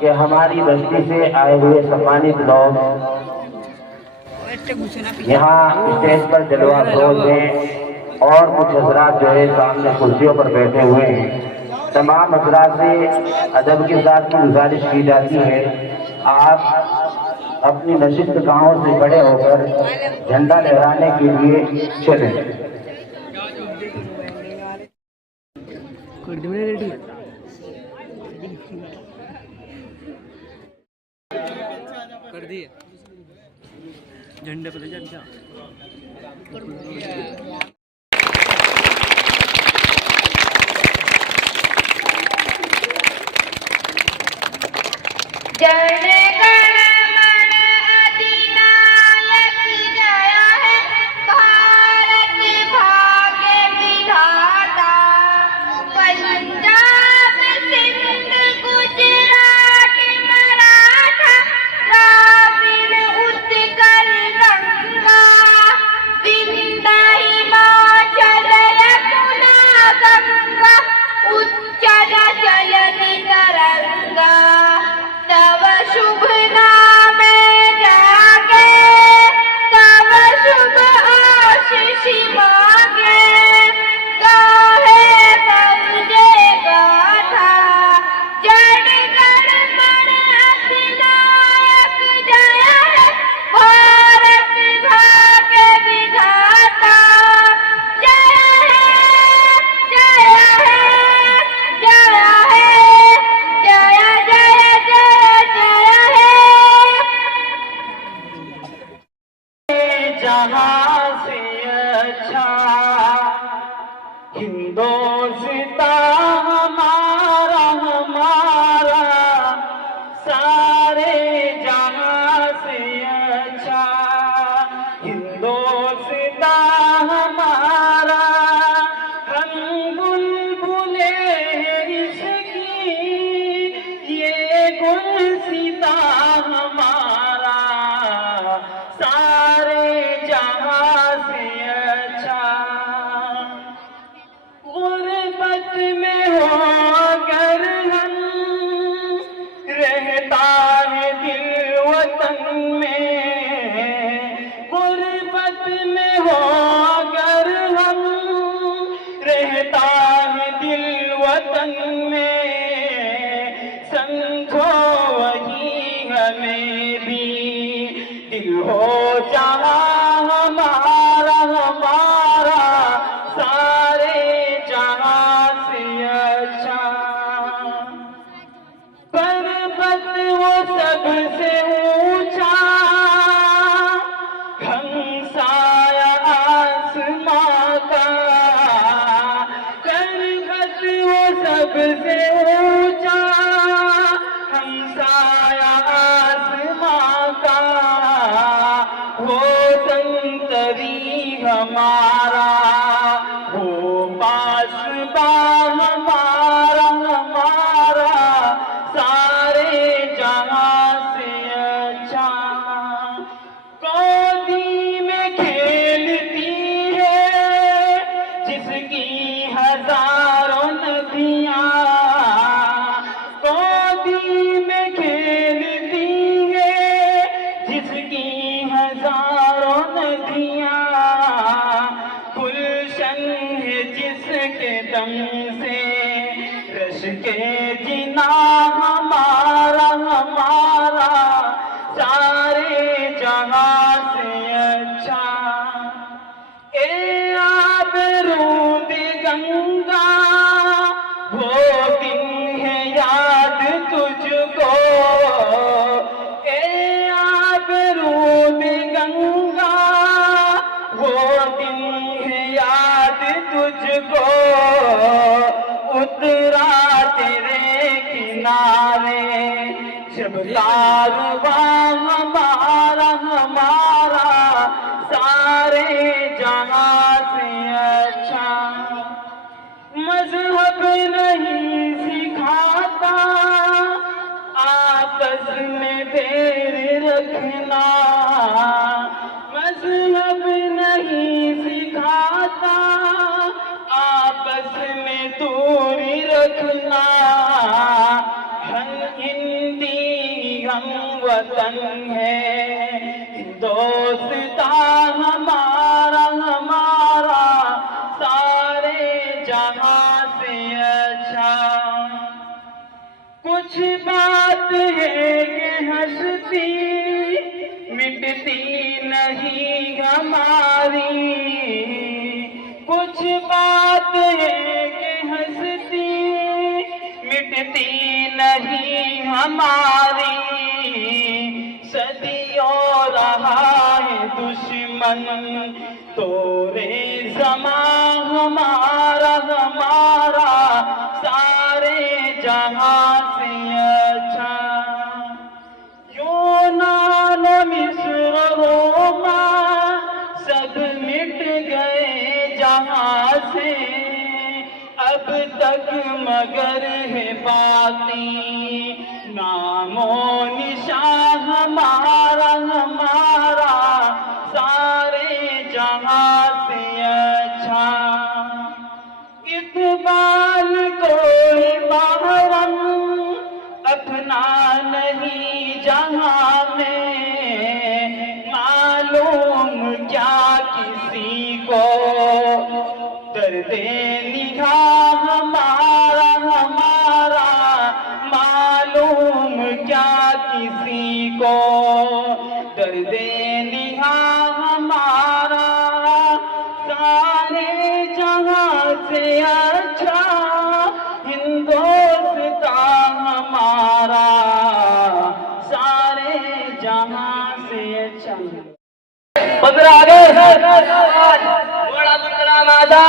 कि हमारी बस्ती से आए हुए सम्मानित लोग यहाँ स्टेज पर जलवा अफरोज हैं और कुछ हजरात जो है सामने कुर्सियों पर बैठे हुए हैं। तमाम हजरात से अदब के साथ की गुजारिश की जाती है, आप अपनी नशिस्त गाहों से खड़े होकर झंडा लहराने के लिए चलें। कर दिए झंडे पे ले जा। हिंदोस्तां हमारा हमारा सारे जहां से अच्छा, हिंदोस्तां हमारा हम बुलबुले इसकी, ये गुलसिता हमारा सारे जहां से अच्छा। गुर्बत में हो अगर हम रहता है दिल वतन में, गुर्बत में हो अगर हम रहता है दिल वतन में, समझो वही हमें भी दिल हो जहां हमारा हमारा सारे जहां से अच्छा। पर्वत वो सबसे ऊंचा, हमसाया आसमां का, पर्वत वो सबसे ऊंचा, हमसाया आसमां का, वो संतरी हमारा, वो पासबा हमारा हमारा सारे जहां से अच्छा। गोदी में खेलती है जिसकी हजारों नदियां, गोदी में खेलती है जिसकी हजारों नदियां, गुलशन है जिसके दम से रश के जिना हमारा हमारा सारे जहां से अच्छा। ए आबरूद गंगा वो दिन है याद तुझको, ए आबरूद गंगा वो दिन है याद तुझको, उतरा तेरे किनारे जब कारवां हमारा हमारा सारे जहां से अच्छा। मजहब नहीं सिखाता आपस में बैर रखना, मजहब नहीं सिखाता आपस में दूरी रखना, हम हिंदी हम वतन है, दोस्ता हमारा हमारा सारे जहां से अच्छा। कुछ बात है कि हंसती मिटती नहीं हमारी, कुछ बात है कि हंसती मिटती नहीं हमारी। सदियों रहा है दुश्मन तोरे ज़मां हमारा हमारा सारे जहां से अच्छा। यूनान मिस्र रोमा सब मिट गए जहां से, अब तक मगर है बाकी नामो निशान हमारा हमारा सारे जहां से अच्छा। इकबाल कोई महरम अपना नहीं जहां में, मालूम क्या किसी को दर्दे निगाह हमारा हमारा, मालूम क्या किसी को दर्दे निगाह हमारा सारे जहां से अच्छा। हिंदुस्तान हमारा सारे जहां से अच्छा। आगे बड़ा मंगला माता